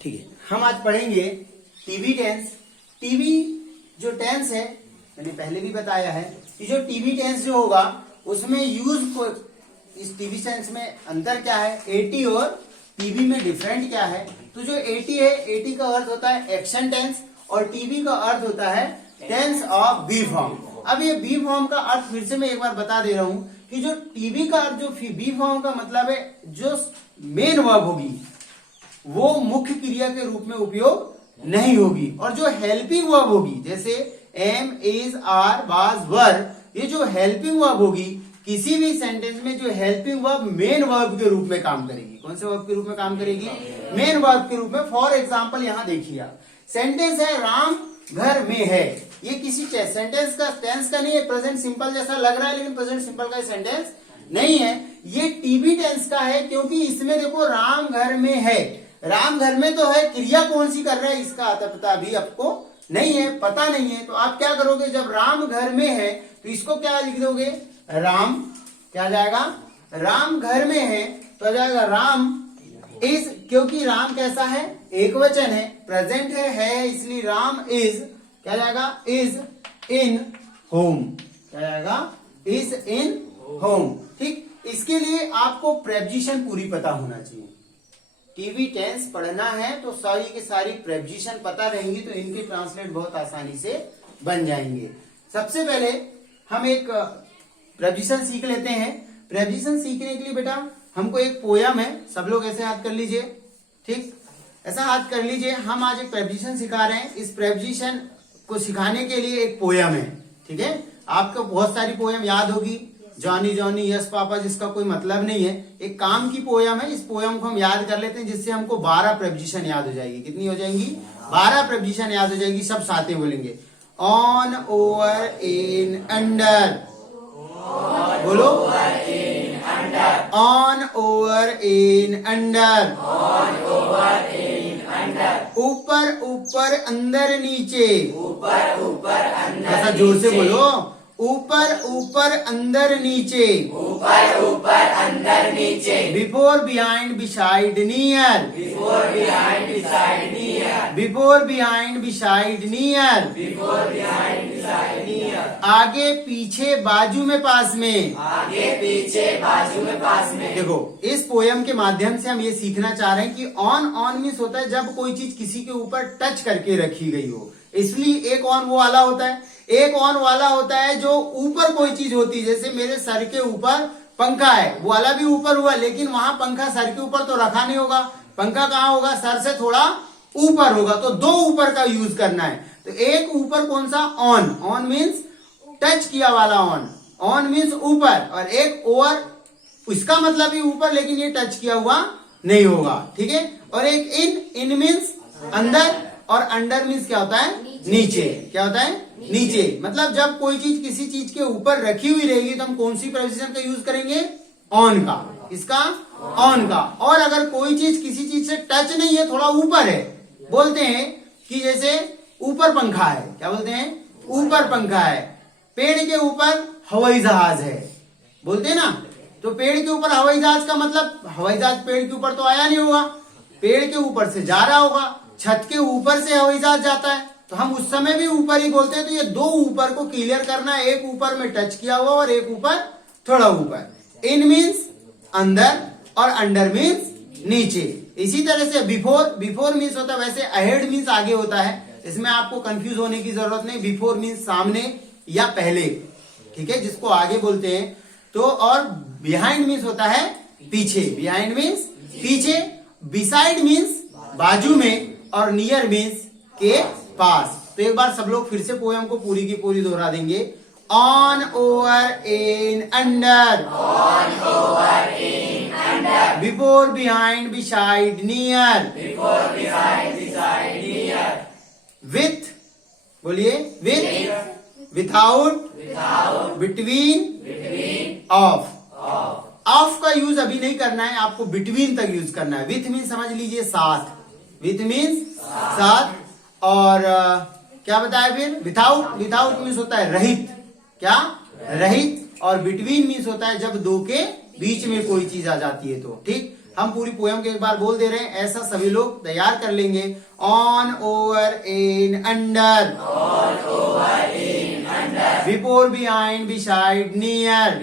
ठीक है, हम आज पढ़ेंगे टीवी टेंस। टीवी जो टेंस है, मैंने पहले भी बताया है कि जो टीवी टेंस जो होगा उसमें इस टीवी टेंस में अंतर क्या है, एटी और टीवी में डिफरेंट क्या है। तो जो एटी है, एटी का अर्थ होता है एक्शन टेंस और टीवी का अर्थ होता है टेंस ऑफ बी फॉर्म। अब ये बी फॉर्म का अर्थ फिर से मैं एक बार बता दे रहा हूं कि जो टीवी का अर्थ, जो बी फॉर्म का मतलब है जो मेन वर्ब होगी वो मुख्य क्रिया के रूप में उपयोग नहीं होगी, और जो हेल्पिंग वर्ब होगी जैसे एम, इज, आर, वाज, वर, ये जो हेल्पिंग वर्ब होगी किसी भी सेंटेंस में जो हेल्पिंग वर्ब मेन वर्ब के रूप में काम करेगी। कौन से वर्ब के रूप में काम करेगी? मेन वर्ब के रूप में। फॉर एग्जाम्पल यहां देखिए, सेंटेंस है राम घर में है, ये किसी सेंटेंस का टेंस का नहीं है, प्रेजेंट सिंपल जैसा लग रहा है लेकिन प्रेजेंट सिंपल का सेंटेंस नहीं है, ये टीवी टेंस का है, क्योंकि इसमें देखो राम घर में है, राम घर में तो है, क्रिया कौन सी कर रहा है इसका अता पता अभी आपको नहीं है, पता नहीं है। तो आप क्या करोगे, जब राम घर में है तो इसको क्या लिख दोगे, राम, क्या जाएगा, राम घर में है तो आ जाएगा राम इज, क्योंकि राम कैसा है, एक वचन है, प्रेजेंट है इसलिए राम इज, क्या जाएगा, इज इन होम, क्या जाएगा, इज इन होम। ठीक, इसके लिए आपको प्रेपोजिशन पूरी पता होना चाहिए। टीवी टेंस पढ़ना है तो सारी की सारी प्रेपोजिशन पता रहेंगी तो इनके ट्रांसलेट बहुत आसानी से बन जाएंगे। सबसे पहले हम एक प्रेपोजिशन सीख लेते हैं। प्रेपोजिशन सीखने के लिए बेटा हमको एक पोयम है, सब लोग ऐसे हाथ कर लीजिए, ठीक, ऐसा हाथ कर लीजिए। हम आज एक प्रेपोजिशन सिखा रहे हैं, इस प्रेपोजिशन को सिखाने के लिए एक पोयम है, ठीक है। आपको बहुत सारी पोयम याद होगी, जॉनी जॉनी, यस पापा, जिसका कोई मतलब नहीं है। एक काम की पोयम है, इस पोयम को हम याद कर लेते हैं जिससे हमको 12 प्रेपोजिशन याद हो जाएगी। कितनी हो जाएंगी? 12 प्रेपोजिशन याद हो जाएगी। सब साथ में बोलेंगे, ऑन, ओवर, इन, अंडर, बोलो, ऑन, ओवर, इन, अंडर, ऊपर, ऊपर, अंदर, नीचे, ऊपर, ऊपर, अंदर, ऐसा जोर से बोलो, ऊपर, ऊपर, अंदर, नीचे, ऊपर, ऊपर, अंदर, नीचे, before, behind, beside, near, before, behind, beside, near, before, behind, beside, near, before, behind, beside, near, आगे, पीछे, बाजू में, पास में, आगे, पीछे, बाजू में, पास में। देखो, इस पोयम के माध्यम से हम ये सीखना चाह रहे हैं कि ऑन, ऑन मीन्स होता है जब कोई चीज किसी के ऊपर टच करके रखी गई हो, इसलिए एक ऑन वो वाला होता है। एक ऑन वाला होता है जो ऊपर कोई चीज होती है, जैसे मेरे सर के ऊपर पंखा है, वो वाला भी ऊपर हुआ, लेकिन वहां पंखा सर के ऊपर तो रखा नहीं होगा, पंखा कहाँ होगा, सर से थोड़ा ऊपर होगा, तो दो ऊपर का यूज करना है। तो एक ऊपर कौन सा, ऑन, ऑन मीन्स टच किया वाला ऑन, ऑन मीन्स ऊपर, और एक ओवर, इसका मतलब ही ऊपर लेकिन ये टच किया हुआ नहीं होगा, ठीक है। और एक इन, इन मीन्स अंदर, और अंडर मीन्स क्या होता है, नीचे, क्या होता है, नीचे। मतलब जब कोई चीज किसी चीज के ऊपर रखी हुई रहेगी तो हम कौन सी प्रेपोजिशन का यूज करेंगे, ऑन का, इसका, ऑन का। और अगर कोई चीज किसी चीज से टच नहीं है, थोड़ा ऊपर है, बोलते हैं कि जैसे ऊपर पंखा है, क्या बोलते हैं, ऊपर पंखा है, पेड़ के ऊपर हवाई जहाज है, बोलते हैं ना। तो पेड़ के ऊपर हवाई जहाज का मतलब, हवाई जहाज पेड़ के ऊपर तो आया नहीं होगा, पेड़ के ऊपर से जा रहा होगा, छत के ऊपर से हवाई जहाज जाता है तो हम उस समय भी ऊपर ही बोलते हैं। तो ये दो ऊपर को क्लियर करना है, एक ऊपर में टच किया हुआ और एक ऊपर थोड़ा ऊपर। इन मीन्स अंदर और अंडर मीन्स नीचे। इसी तरह से बिफोर, बिफोर मीन्स होता है, वैसे अहेड मीन्स आगे होता है, इसमें आपको कंफ्यूज होने की जरूरत नहीं। बिफोर मीन्स सामने या पहले, ठीक है, जिसको आगे बोलते हैं। तो और बिहाइंड मीन्स होता है पीछे, बिहाइंड मीन्स पीछे, बिसाइड मीन्स बाजू में, और नियर मीन्स के पास। तो एक बार सब लोग फिर से पोयम को पूरी की पूरी दोहरा देंगे, on, over, in, under, on, over, in, under, before, behind, beside, near, before, behind, beside, near, with, बोलिए, with, without, without, between, between, of, of का यूज अभी नहीं करना है, आपको बिटवीन तक यूज करना है। विथ मीन्स समझ लीजिए साथ, विथ मीन्स साथ, और क्या बताया फिर, विथाउट, विथाउट मीन्स होता है रहित, क्या, रहित, और बिटवीन मीन्स होता है जब दो के बीच में कोई चीज आ जाती है तो, ठीक। हम पूरी पोयम के एक बार बोल दे रहे हैं, ऐसा सभी लोग तैयार कर लेंगे। On, over, in, under, before, behind, beside, near,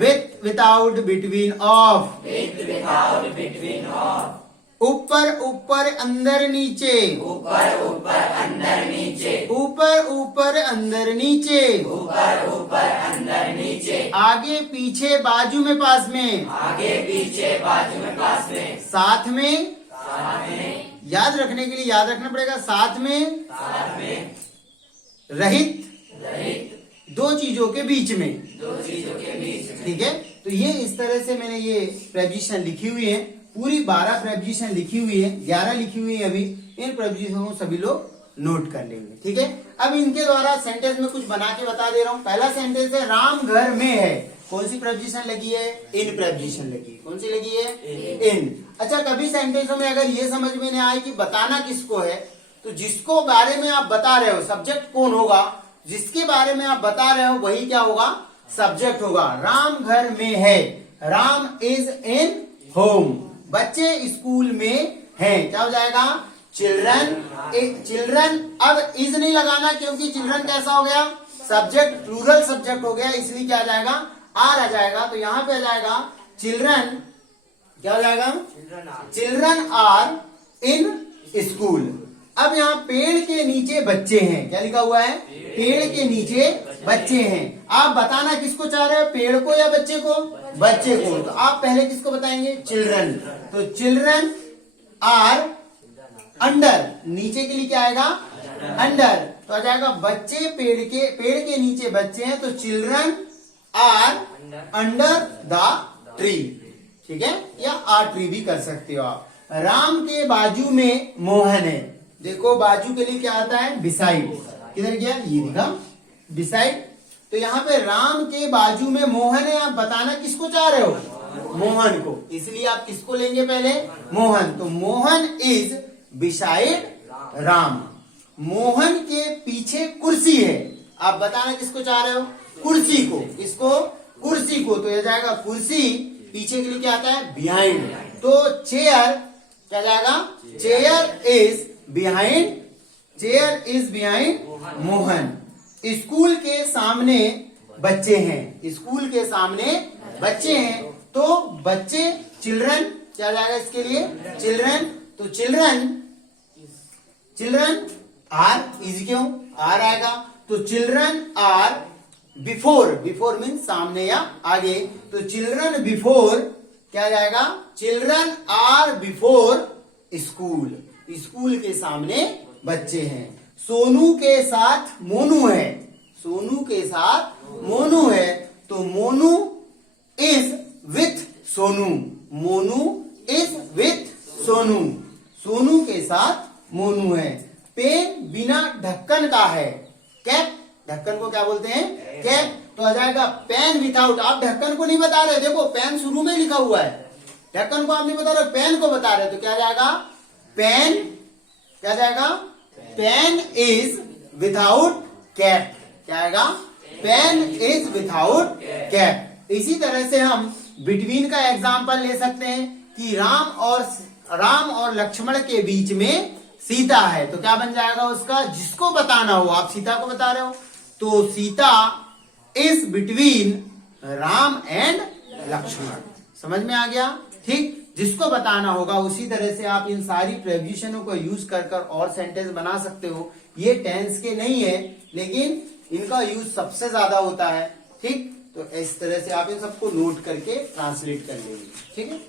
with, without, between, of, ऊपर ऊपर अंदर नीचे, ऊपर ऊपर अंदर नीचे, आगे पीछे बाजू में पास में, साथ में, याद रखने के लिए याद रखना पड़ेगा, साथ में, रहित, दो चीजों के बीच में, ठीक है। तो ये इस तरह से मैंने ये प्रेपोजिशन लिखी हुई है, पूरी 12 प्रेपोजिशन लिखी हुई है, 11 लिखी हुई है अभी। इन प्रेपोजिशनों को सभी लोग नोट कर लेंगे, ठीक है। अब इनके द्वारा सेंटेंस में कुछ बना के बता दे रहा हूं। पहला सेंटेंस है राम घर में है। कौन सी प्रेपोजिशन लगी है? इन प्रेपोजिशन लगी है। कौन सी लगी है? इन। अच्छा, कभी सेंटेंसों में अगर ये समझ में नहीं आए कि बताना किसको है, तो जिसको बारे में आप बता रहे हो सब्जेक्ट कौन होगा, जिसके बारे में आप बता रहे हो वही क्या होगा? सब्जेक्ट होगा। राम घर में है, राम इज इन होम। बच्चे स्कूल में हैं, क्या हो जाएगा? चिल्ड्रन। चिल्ड्रन, अब इज नहीं लगाना क्योंकि चिल्ड्रन कैसा हो गया? सब्जेक्ट, प्लूरल सब्जेक्ट हो गया, इसलिए क्या आ जाएगा? आर आ जाएगा। तो यहां पे आ जाएगा चिल्ड्रन, क्या हो जाएगा? Children are in school. अब यहाँ पेड़ के नीचे बच्चे हैं, क्या लिखा हुआ है? पेड़ के नीचे बच्चे हैं। आप बताना किसको चाह रहे हो, पेड़ को या बच्चे को? बच्चे को। तो आप पहले किसको बताएंगे? चिल्ड्रन। तो चिल्ड्रन आर अंडर, नीचे के लिए क्या आएगा? अंडर। तो आ जाएगा बच्चे पेड़ के नीचे बच्चे हैं, तो children are under the tree, ठीक है, या आर ट्री भी कर सकते हो आप। राम के बाजू में मोहन है। देखो बाजू के लिए क्या आता है? बिसाइड। किधर गया? ये दिखा, बिसाइड। तो यहाँ पे राम के बाजू में मोहन है, आप बताना किसको चाह रहे हो? मोहन को। इसलिए आप किसको लेंगे पहले? मोहन। तो मोहन इज बिसाइड राम। मोहन के पीछे कुर्सी है, आप बताना किसको चाह रहे हो? कुर्सी को। किसको? कुर्सी को। तो यह जाएगा कुर्सी, पीछे के लिए क्या आता है? बिहाइंड। तो चेयर क्या जाएगा? Chair is behind, chair is behind Mohan. School के सामने बच्चे हैं, स्कूल के सामने बच्चे हैं, तो बच्चे चिल्ड्रन क्या जाएगा इसके लिए? चिल्ड्रन। तो चिल्ड्रन आर, इज क्यों? आर आएगा। तो children are before, before mean सामने या आगे, तो चिल्ड्रन बिफोर क्या जाएगा? Children are before school, school के सामने बच्चे हैं। सोनू के साथ मोनू है, सोनू के साथ मोनू है, तो Monu is with Sonu, Monu is with Sonu, Sonu के साथ मोनू है। पेन बिना ढक्कन का है, कैप, ढक्कन को क्या बोलते हैं? कैप। तो आ जाएगा पेन विदाउट। आप ढक्कन को नहीं बता रहे, देखो पेन शुरू में लिखा हुआ है, ढक्कन को आप नहीं बता रहे, पेन को बता रहे, तो क्या जाएगा? पेन क्या जाएगा? पेन इज विदाउट कैप, क्या आएगा? Pen is without cap. इसी तरह से हम बिटवीन का एग्जांपल ले सकते हैं कि राम और लक्ष्मण के बीच में सीता है, तो क्या बन जाएगा उसका? जिसको बताना हो, आप सीता को बता रहे हो, तो Sita is between Ram and Lakshman. समझ में आ गया? ठीक, जिसको बताना होगा उसी तरह से आप इन सारी प्रेपोजिशनों को यूज कर और सेंटेंस बना सकते हो। ये टेंस के नहीं है, लेकिन इनका यूज सबसे ज्यादा होता है। ठीक, तो इस तरह से आप इन सबको नोट करके ट्रांसलेट कर लेंगे। ठीक है।